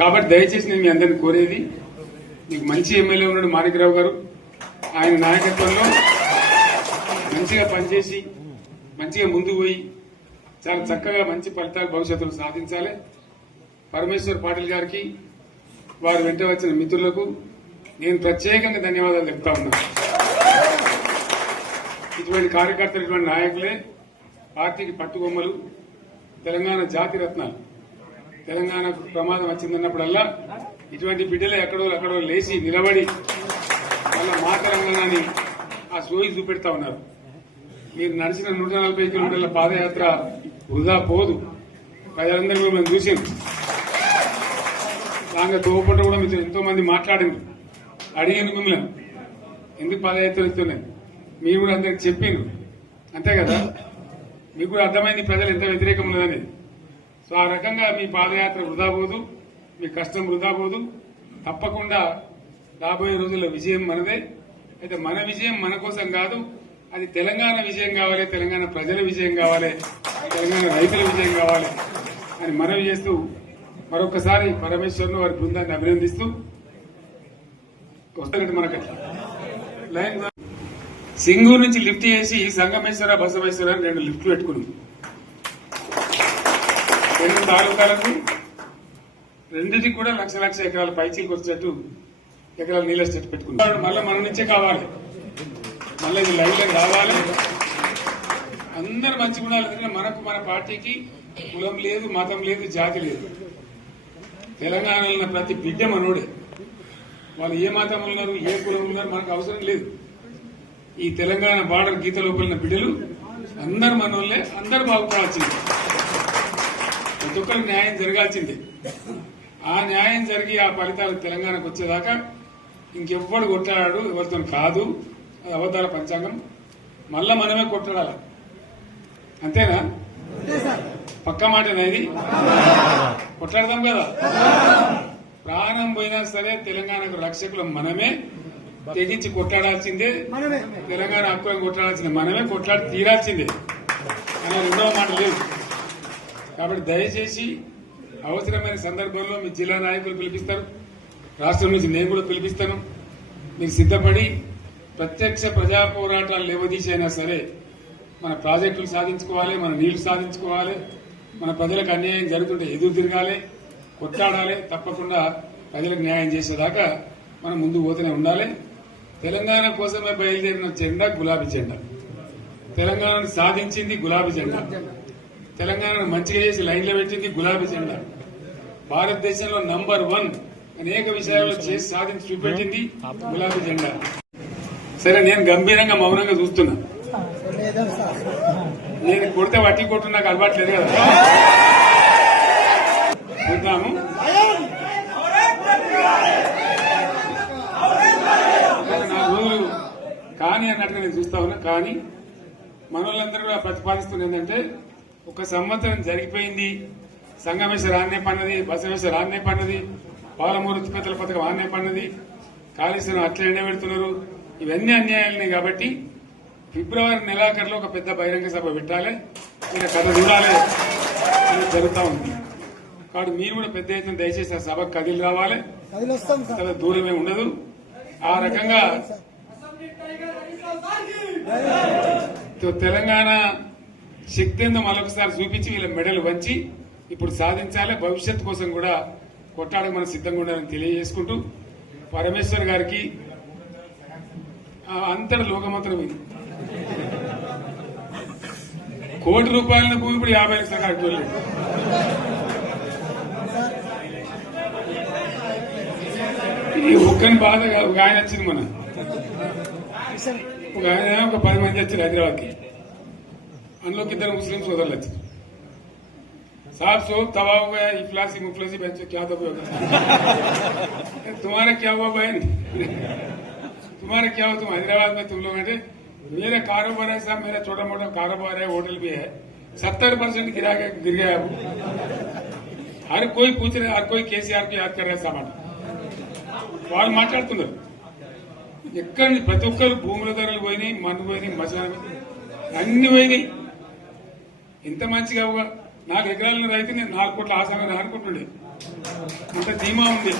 కాబట్టి దయచేసి నేను మీ అందరిని కోరేది, మీకు మంచి ఎమ్మెల్యే ఉన్నాడు మాణిక్రావు గారు, ఆయన నాయకత్వంలో మంచిగా పనిచేసి మంచిగా ముందుకు పోయి చాలా చక్కగా మంచి ఫలితాలు భవిష్యత్తులో సాధించాలి. పరమేశ్వర్ పాటిల్ గారికి, వారు వెంట వచ్చిన మిత్రులకు నేను ప్రత్యేకంగా ధన్యవాదాలు చెప్తా ఉన్నాను. ఇటువంటి కార్యకర్తలు, ఇటువంటి నాయకులే పార్టీకి పట్టుకొమ్మలు, తెలంగాణ జాతి రత్నాలు. తెలంగాణకు ప్రమాదం వచ్చిందన్నప్పుడల్లా ఇటువంటి బిడ్డలే ఎక్కడో లేచి నిలబడి వాళ్ళ మా తెలంగాణని ఆ సోయి చూపెడతా ఉన్నారు. మీరు నడిచిన 140 కిలోమీటర్ల పాదయాత్ర వృధా పోదు. ప్రజలందరూ మిమ్మల్ని చూసారు. దాంట్లో తోపంట కూడా మీతో ఎంతో మంది మాట్లాడింది, అడిగాను మిమ్మల్ని ఎందుకు పాదయాత్ర ఇస్తున్నాయి, మీరు కూడా అందరికి చెప్పారు. అంతే కదా, మీకు కూడా అర్థమైంది ప్రజలు ఎంత వ్యతిరేకం ఉన్నదని. సో ఆ రకంగా మీ పాదయాత్ర వృధా పోదు, మీ కష్టం వృధా పోదు. తప్పకుండా రాబోయే రోజుల్లో విజయం మనదే. అయితే మన విజయం మన కోసం కాదు, అది తెలంగాణ విజయం కావాలి, తెలంగాణ ప్రజల విజయం కావాలి, తెలంగాణ రైతుల విజయం కావాలి అని మనవి చేస్తూ మరొకసారి పరమేశ్వర్ను వారి బృందాన్ని అభినందిస్తూ వస్తున్నట్టు మనకట్లా లైన్ సింగూరు నుంచి లిఫ్ట్ చేసి సంగమేశ్వర, బసవేశ్వర అని 2 లిఫ్ట్లు పెట్టుకున్నాం. 2 తాలూకాలకు రెండింటికి కూడా లక్ష ఎకరాల పైచీలకు వచ్చేట్టు ఎకరాల నీళ్ళ స్టేట్ పెట్టుకున్నాం. మళ్ళీ మన నుంచే కావాలి, మళ్ళీ ఇది లైన్లోకి రావాలి. అందరు మంచి గుణాలు. ఎందుకంటే మనకు మన పార్టీకి కులం లేదు, మతం లేదు, జాతి లేదు. తెలంగాణలో ఉన్న ప్రతి బిడ్డ మనోడే. వాళ్ళు ఏ మతం ఉన్నారు, ఏ కులం ఉన్నారు మనకు అవసరం లేదు. ఈ తెలంగాణ బార్డర్ గీత లోపలిన బిడ్డలు అందరు మనోళ్లే, అందరు బాగుపడాల్సిందే. ప్రతి ఒక్కరికి న్యాయం జరగాల్సిందే. ఆ న్యాయం జరిగి ఆ ఫలితాలు తెలంగాణకు వచ్చేదాకా ఇంకెవ్వడు కొట్లాడాడు, ఎవరితో కాదు. అది అవతార పంచాంగం. మళ్ళా మనమే కొట్లాడాలి. అంతేనా? పక్క మాట అనేది కొట్లాడదాం కదా. ప్రాణం పోయినా సరే తెలంగాణకు రక్షకులు మనమే. తెగించి కొట్లాడాల్సిందే. తెలంగాణ హక్కులను కొట్లాడాల్సిందే మనమే. కొట్లాడి తీరాల్సిందే అనే రెండవ మాట లేదు. కాబట్టి దయచేసి అవసరమైన సందర్భంలో మీ జిల్లా నాయకులు పిలిపిస్తారు, రాష్ట్రం నుంచి నేను కూడా పిలిపిస్తాను. మీరు సిద్ధపడి ప్రత్యక్ష ప్రజా పోరాటాలు లేవదీసైనా సరే మన ప్రాజెక్టులు సాధించుకోవాలి, మన నీళ్లు సాధించుకోవాలి, మన ప్రజలకు అన్యాయం జరుగుతుంటే ఎదురు తిరగాలి, కొట్లాడాలి. తప్పకుండా ప్రజలకు న్యాయం చేసేదాకా మనం ముందుకు పోతూనే ఉండాలి. తెలంగాణ కోసమే బయలుదేరిన జెండా గులాబీ జెండా. తెలంగాణను సాధించింది గులాబీ జెండా. తెలంగాణను మంచిగా చేసి లైన్లో పెట్టింది గులాబీ జెండా. భారతదేశంలో నంబర్ 1 అనేక విషయాల్లో చేసి సాధించి చూపెట్టింది గులాబీ జెండా. సరే, నేను గంభీరంగా మౌనంగా చూస్తున్నా. నేను కొడితే వట్టి కొట్టు నాకు అలవాట్లేదు కదా. చూద్దాము. నా రోజులు కానీ అన్నట్టుగా నేను చూస్తా ఉన్నా. కానీ మనోళ్ళందరూ కూడా ప్రతిపాదిస్తుంది ఏంటంటే, 1 సంవత్సరం జరిగిపోయింది. సంగమేశ్వర ఆన్నే పన్నది, బసవేశ్వర ఆన్నే పన్నది, పాలమూరు ఉత్పత్తుల పథకం ఆన్నే పన్నది, కాళేశ్వరం అట్లనే పెడుతున్నారు. ఇవన్నీ అన్యాయాలనే. కాబట్టి ఫిబ్రవరి నెలాఖరులో ఒక పెద్ద బహిరంగ సభ పెట్టాలి, మీరు కథ చూడాలి అని జరుగుతూ ఉంది. కాబట్టి మీరు కూడా పెద్ద ఎత్తున దయచేసి ఆ సభకు కదిలి రావాలి. కథ దూరమే ఉండదు. ఆ రకంగా తెలంగాణ శక్తి ఏందో మరొకసారి చూపించి వీళ్ళ మెడలు వంచి ఇప్పుడు సాధించాలి. భవిష్యత్తు కోసం కూడా కొట్టాడకు మనం సిద్ధంగా ఉండాలని తెలియజేసుకుంటూ, పరమేశ్వర్ గారికి అంతటి లోకమంత్రం ఇది. ₹1 కోట్ల భూమి ఇప్పుడు 50 లక్షల కట్టుకోలేదు. ఈ ఒక్కని బాధ ఒక ఆయన వచ్చింది, మన ఒక ఆయన ఒక 10 మంది వచ్చారు హైదరాబాద్కి. అందులోకి 2 ముస్లిం సోదరులు వచ్చారు. साहब सो तबाह हो गया, इफलासी मुफलसी बच्चे क्या दबे हो गए. तुम्हारा क्या हुआ बहन, तुम्हारा क्या हुआ, तुम हैदराबाद में तुम लोग हैं. मेरा कारोबार है साहब, मेरा छोटा मोटा कारोबार है, होटल भी है. 70% गिर गया है. हर कोई पूछ रहे, हर कोई केसीआर को याद कर रहे सामान. వాళ్ళు మాట్లాడుతున్నారు. ఎక్కడి ప్రతి ఒక్కరు భూముల ధరలు పోయినాయి, మన్ను పోయినాయి, మసాలా అన్ని పోయినాయి. ఎంత మంచిగా 4 ఎకరాల రైతు నేను 4 కోట్ల ఆసామని అనుకుంటుండే. ఇంత ధీమా ఉంది.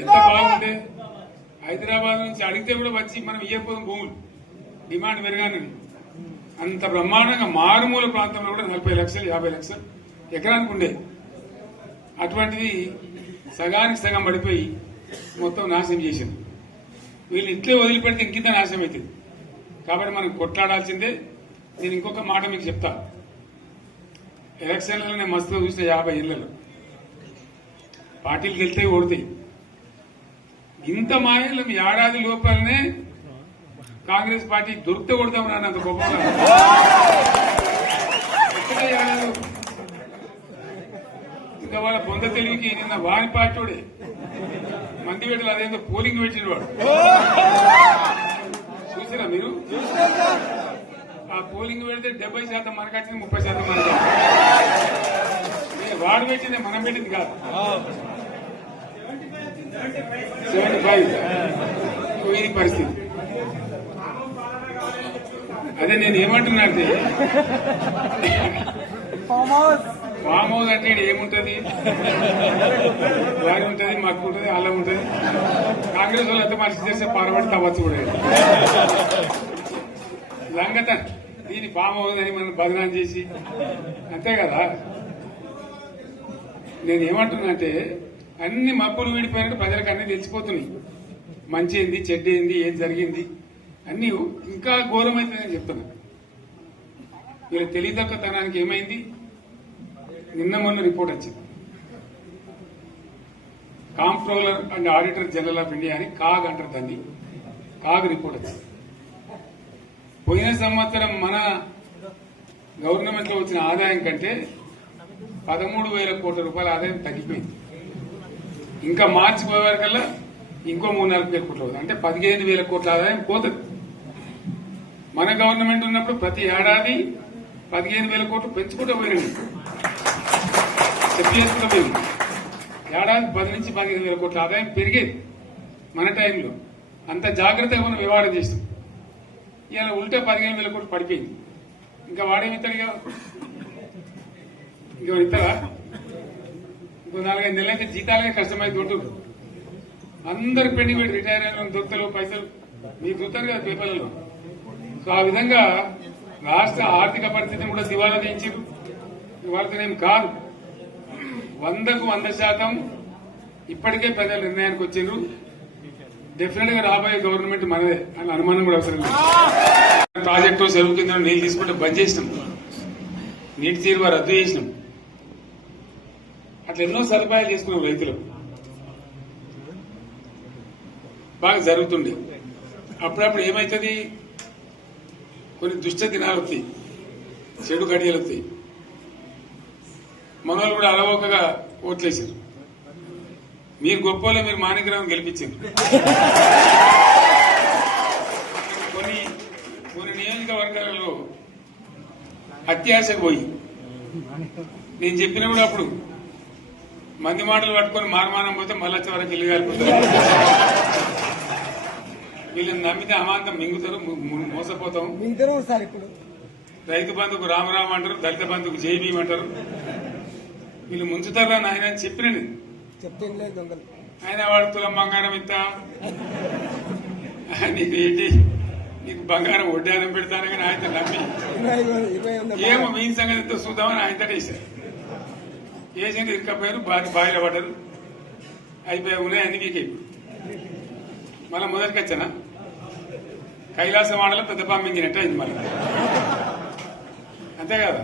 ఎంత బాగుంటే హైదరాబాద్ నుంచి అడిగితే కూడా వచ్చి మనం ఇవ్వకపోదాం భూములు డిమాండ్ పెరగానే అంత బ్రహ్మాండంగా మారుమూల ప్రాంతంలో కూడా 40 లక్షలు 50 లక్షలు ఎకరానికి ఉండేది. అటువంటిది సగానికి సగం పడిపోయి మొత్తం నాశనం చేసింది. వీళ్ళు ఇట్లే వదిలిపెడితే ఇంకింత నాశనం అవుతుంది. కాబట్టి మనం కొట్లాడాల్సిందే. నేను ఇంకొక మాట మీకు చెప్తా. ఎలక్షన్లలో నేను మస్తుగా చూసిన 50 ఏళ్లలో పార్టీలు గెలితే ఓడతాయి. ఇంత మాయలు ఏడాది లోపలనే కాంగ్రెస్ పార్టీ దొరికితే కొడతాం రానంత గొప్పగా ఇంకా వాళ్ళ పొంద తెలివికి నిన్న వారి పార్టీడే మంది పెట్టలు అదేందో పోలింగ్ పెట్టిన వాడు చూసారా మీరు? ఆ పోలింగ్ పెడితే 70% మనకు వచ్చింది, 30% మనకి. వాడు పెట్టింది మనం పెట్టింది కాదు. 75 ఇది పరిస్థితి. అదే నేను ఏమంటున్నా అంటే ఫామ్ హౌస్ అంటే ఏముంటది, వారి ఉంటది, మాకు ఉంటది, అలా ఉంటది. కాంగ్రెస్ వాళ్ళు ఎంత మనిషి చేస్తే పారబడి తవ్వచ్చు కూడా లంగత దీన్ని ఫామ్ హౌస్ అని మనం బదనాం చేసి అంతే కదా. నేను ఏమంటున్నా అంటే అన్ని మబ్బులు వీడిపోయినట్టు ప్రజలకు అన్ని తెలిసిపోతున్నాయి. మంచి ఏంది, చెడ్డ ఏంది, ఏం జరిగింది అన్ని ఇంకా ఘోరమైందని చెప్తున్నా. వీళ్ళ తెలియదక్కతనానికి ఏమైంది? నిన్న మొన్న రిపోర్ట్ వచ్చింది. Comptroller and auditor general of India అని కాగ్ అంటారు దాన్ని. కాగ్ రిపోర్ట్ వచ్చింది. పోయిన సంవత్సరం మన గవర్నమెంట్ లో వచ్చిన ఆదాయం కంటే 13,000 కోట్ల రూపాయల ఆదాయం తగ్గిపోయింది. ఇంకా మార్చి పోయే వరకల్లా ఇంకో 3-4 కోట్లు అవుతుంది. అంటే 15,000 కోట్ల ఆదాయం పోతుంది. మన గవర్నమెంట్ ఉన్నప్పుడు ప్రతి ఏడాది 15,000 కోట్లు పెంచుకుంటూ పోయింది, చెప్పేసుకుంటూ పోయింది. ఏడాది 10 నుంచి 15,000 కోట్ల ఆదాయం పెరిగేది మన టైంలో. అంత జాగ్రత్తగా మనం వ్యవహారం చేస్తాం. ఇవాళ ఉల్టా 15,000 కోట్లు పడిపోయింది. ఇంకా వాడేమిస్తాడుగా, ఇంకో ఇస్తారా? ఇంకో 4-5 నెలలైతే జీతాలే కష్టమైంది ఉంటుంది. అందరు పెండింగ్ పెట్టి రిటైర్ అయిన దొరుకుతలు పైసలు మీరు చూస్తారు కదా పేపర్లలో. సో ఆ విధంగా రాష్ట్ర ఆర్థిక పరిస్థితిని కూడా దివాలా తీయించారు. ఇవాళతోనేం కాదు, 100కు 100% ఇప్పటికే ప్రజలు నిర్ణయానికి వచ్చారు. డెఫినెట్ గా రాబోయే గవర్నమెంట్ మనదే అని అనుమానం కూడా అవసరం లేదు. ప్రాజెక్టు చెరువు కింద నీళ్లు తీసుకుంటే బంద్ చేసినాం, నీటి తీరువ రద్దు చేసినాం. అట్లా ఎన్నో సదుపాయాలు చేసుకున్నాం. రైతులు బాగా జరుగుతుండే. అప్పుడప్పుడు ఏమవుతుంది, కొన్ని దుష్ట దినాలు వస్తాయి, చెడు గడియలు వస్తాయి. మనోళ్ళు కూడా అలవోకగా ఓట్లేశారు. మీరు గొప్పలో మీరు మాణిక్యరావు గెలిపించారు. కొన్ని నియోజకవర్గాలలో అత్యాశకు పోయి నేను చెప్పిన కూడా అప్పుడు మంది మాటలు పట్టుకొని మారమానం పోతే మళ్ళీ వరకు ఇల్లు కాలిపోతారు. వీళ్ళని నమ్మితే అమాంతం మింగుతారు, మోసపోతాం. రైతు బంధుకు రామరామ్ అంటారు, దళిత బంధుకు జై భీమ్ అంటారు. వీళ్ళు ముంచుతారా నాయన అని చెప్పినండి. ఆయన వాడు తులం బంగారం ఇస్తా, నీకు ఏంటి, నీకు బంగారం వడ్డానం పెడతాను కానీ ఆయన నమ్మి ఏమో మీ సంగతి ఎంతో చూద్దామని ఆయన వేశారు. వేసింది ఇరుకపోయారు, బాయిలో పడ్డారు, అయిపోయా ఉన్నాయి అన్ని మీకు. మళ్ళీ మొదటికి వచ్చానా కైలాసం ఆడలో పెద్ద పంపించినట్టు అయింది మళ్ళీ. అంతే కదా,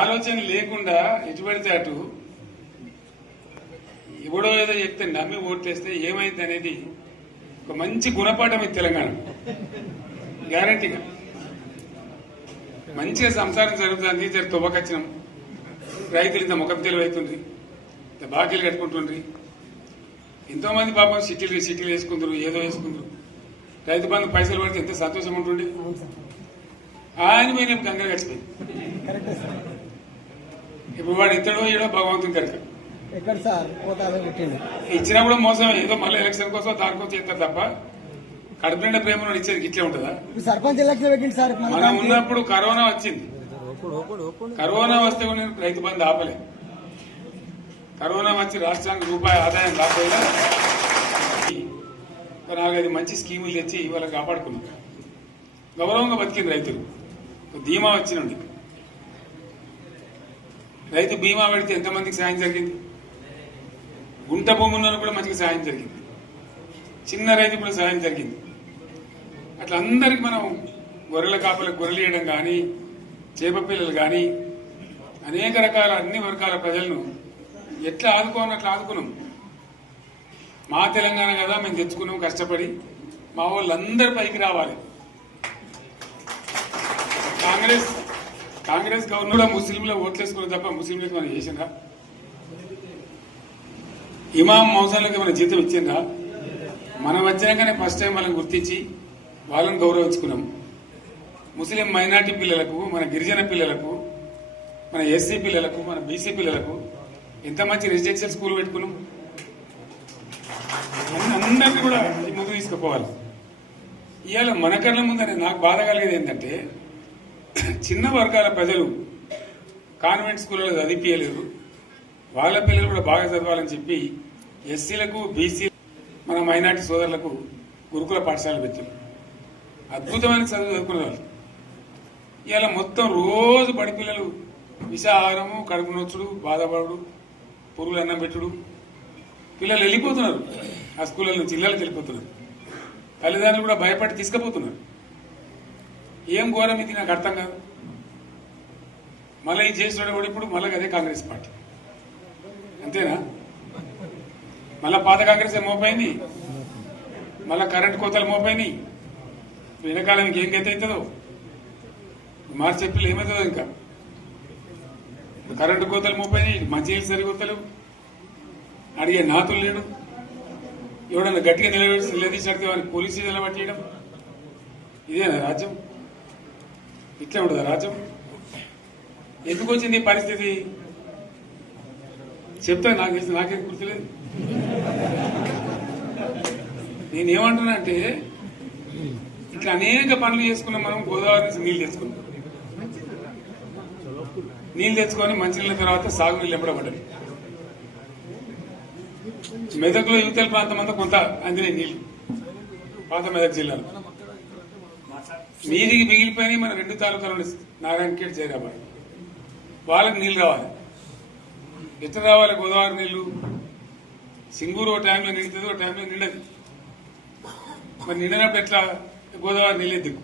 ఆలోచన లేకుండా ఎటు పడితే అటు ఎవడో ఏదో చెప్తే నమ్మి ఓట్లేస్తే ఏమైంది అనేది ఒక మంచి గుణపాఠం ఇది తెలంగాణ. గ్యారంటీగా మంచిగా సంసారం జరుగుతుంది. జర తువ్వకొచ్చినాం, రైతులు ఇంత ముఖం తెలివైతుంది, ఇంత బాకీలు కట్టుకుంటుండ్రి. ఎంతో మంది పాపం సిటీలు వేసుకుంటారు, ఏదో వేసుకుంటారు. రైతు బంధు పైసలు పడితే ఎంత సంతోషం ఉంటుండే. ఆయన మీద గంగలు గడిచిపోయింది. ఇప్పుడు వాడు ఇతడో ఏడో భగవంతుని కరెక్ట్ ఇచ్చినా కూడా మోసం. ఏదో మళ్ళీ ఎలక్షన్ కోసం దానికోసం చేస్తారు తప్ప కడుపు నిండా ప్రేమను ఇచ్చేది ఇట్లే ఉంటుందా? సర్పంచ్ ఎలక్షన్ పెట్టింది సార్. మనం ఉన్నప్పుడు కరోనా వచ్చింది, కరోనా వస్తే కూడా నేను రైతు బంధు ఆపలే. కరోనా వచ్చి రాష్ట్రానికి రూపాయి ఆదాయం రాకపోయినా 4-5 మంచి స్కీములు తెచ్చి వాళ్ళకి కాపాడుకున్నాం. గౌరవంగా బతికింది రైతులు. బీమా వచ్చినండి. రైతు బీమా పెడితే ఎంతమందికి సాయం జరిగింది? గుంట భూములను కూడా మంచిగా సాయం జరిగింది. చిన్న రైతు కూడా సాయం జరిగింది. అట్లా అందరికి మనం గొర్రెల కాపలకు గొర్రెలు వేయడం కానీ, చేప పిల్లలు కానీ, అనేక రకాల అన్ని వర్గాల ప్రజలను ఎట్లా ఆదుకోవాలని అట్లా ఆదుకున్నాం. మా తెలంగాణ కదా మేము తెచ్చుకున్నాం కష్టపడి. మా వాళ్ళందరి పైకి రావాలి. కాంగ్రెస్ గవర్నర్ ముస్లింలు ఓట్లేసుకున్న తప్ప ముస్లింలకు మనం చేసిందా? ఇమాం మౌసాలకి మన జీతం ఇచ్చిందా? మనం వచ్చినాకనే ఫస్ట్ టైం వాళ్ళని గుర్తించి వాళ్ళని గౌరవించుకున్నాం. ముస్లిం మైనార్టీ పిల్లలకు, మన గిరిజన పిల్లలకు, మన ఎస్సీ పిల్లలకు, మన బీసీ పిల్లలకు ఎంత మంచి రెసిడెన్షియల్ స్కూల్ పెట్టుకున్నాం. అందరినీ కూడా ముందు తీసుకుపోవాలి. ఇవాళ మన కళ్ళ ముందని నాకు బాధ కలిగేది ఏంటంటే, చిన్న వర్గాల ప్రజలు కాన్వెంట్ స్కూళ్ళలో చదివించలేరు. వాళ్ళ పిల్లలు కూడా బాగా చదవాలని చెప్పి ఎస్సీలకు, బీసీ, మన మైనార్టీ సోదరులకు గురుకుల పాఠశాలలు పెట్టారు. అద్భుతమైన చదువు చదువుకునే వాళ్ళు. ఇవాళ మొత్తం రోజు బడి పిల్లలు విషాహారము, కడుపు నొచ్చుడు, బాధపడు, పురుగులు అన్నం పెట్టుడు. పిల్లలు వెళ్ళిపోతున్నారు. ఆ స్కూళ్ళ నుంచి ఇళ్ళకి వెళ్ళిపోతున్నారు. తల్లిదండ్రులు కూడా భయపడి తీసుకుపోతున్నారు. ఏం ఘోరం ఇది నాకు అర్థం కాదు. మళ్ళీ ఇది చేసిన కూడా ఇప్పుడు మళ్ళీ అదే కాంగ్రెస్ పార్టీ. అంతేనా? మళ్ళా పాత కాంగ్రెస్ మోపైంది. మళ్ళా కరెంటు కోతలు మోపైనాయి. వెనకాలం ఇంకేం గతి అవుతుందో మార్చి చెప్పి ఏమవుతుందో. ఇంకా కరెంటు కోతలు మోపైనాయి. మంచినీళ్ళు సరికొత్తలు. అడిగే నాతులు లేడు. ఎవడన్నా గట్టిగా నిలదీసినట్టు వారికి పోలీసు నిలబట్టేయడం. ఇదేనా రాజ్యం? ఇట్లా ఉండదా రాజ్యం? ఎందుకు వచ్చింది ఈ పరిస్థితి చెప్తా. నాకు తెలిసి నాకేం గుర్తులేదు. నేనేమంటున్నా అంటే, ఇట్లా అనేక పనులు చేసుకున్నాం. మనం గోదావరి నుంచి నీళ్లు తెచ్చుకున్నాం. నీళ్లు తెచ్చుకొని మంచినీళ్ళ తర్వాత సాగునీళ్ళు ఎంపడబడ్డాయి. మెదక్లో యువతల ప్రాంతం అంతా కొంత అందినాయి నీళ్లు. పాత మెదక్ జిల్లాలో మీదికి మిగిలిపోయినాయి. మన 2 తాలూకాలు నారాయణఖేడ్, జైరాబాద్. వాళ్ళకి నీళ్లు రావాలి. ఎట్లా రావాలి గోదావరి నీళ్లు? సింగూరు ఒక టైంలో నిండుతుంది, ఒక టైంలో నిండదు. మరి నిండినప్పుడు ఎట్లా గోదావరి నీళ్ళే దిక్కు?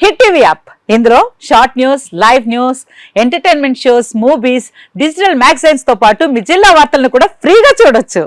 హిట్ టీవీ యాప్, ఇందులో short news, live news, entertainment shows, movies, digital magazines తో పాటు మీ జిల్లా వార్తలను కూడా ఫ్రీగా చూడొచ్చు.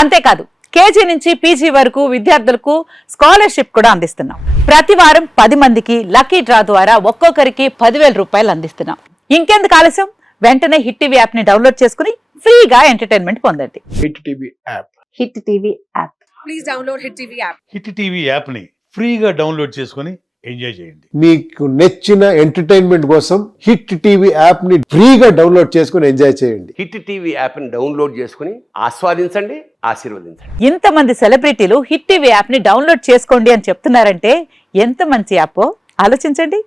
అంతేకాదు, కేజీ నుంచి పీజీ వరకు విద్యార్థులకు స్కాలర్షిప్ కూడా అందిస్తున్నాం. ప్రతి వారం 10 మందికి లక్కీ డ్రా ద్వారా ఒక్కొక్కరికి 10,000 రూపాయలు అందిస్తున్నాం. ఇంకెందుకు ఆలస్యం? వెంటనే హిట్ టీవీ యాప్ ని డౌన్లోడ్ చేసుకుని ఫ్రీగా ఎంటర్టైన్మెంట్ పొందండి. Hit TV app. Hit TV app. Please download hit TV app. Hit TV app ని ఫ్రీగా డౌన్లోడ్ చేసుకుని ఎంజాయ్ చేయండి. మీకు నచ్చిన ఎంటర్టైన్మెంట్ కోసం హిట్ టీవీ యాప్ ని ఫ్రీగా డౌన్లోడ్ చేసుకుని ఎంజాయ్ చేయండి. హిట్ టీవీ యాప్ ని డౌన్లోడ్ చేసుకుని ఆస్వాదించండి, ఆశీర్వదించండి. ఇంతమంది సెలబ్రిటీలు హిట్ టీవీ యాప్ ని డౌన్లోడ్ చేసుకోండి అని చెప్తున్నారంటే ఎంత మంచి యాప్ ఆలోచించండి.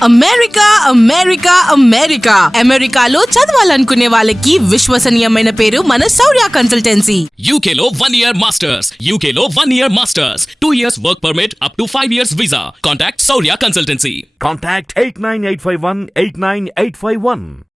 అమెరికా అమెరికా అమెరికా అమెరికాలో చదవాలనుకునే వాళ్ళకి విశ్వసనీయమైన పేరు మన శౌర్య కన్సల్టెన్సీ. UK లో 1 year masters. UK లో 1 year masters. 2 years work permit up to 5 years visa. Contact Saurya Consultancy. Contact 89851 89851.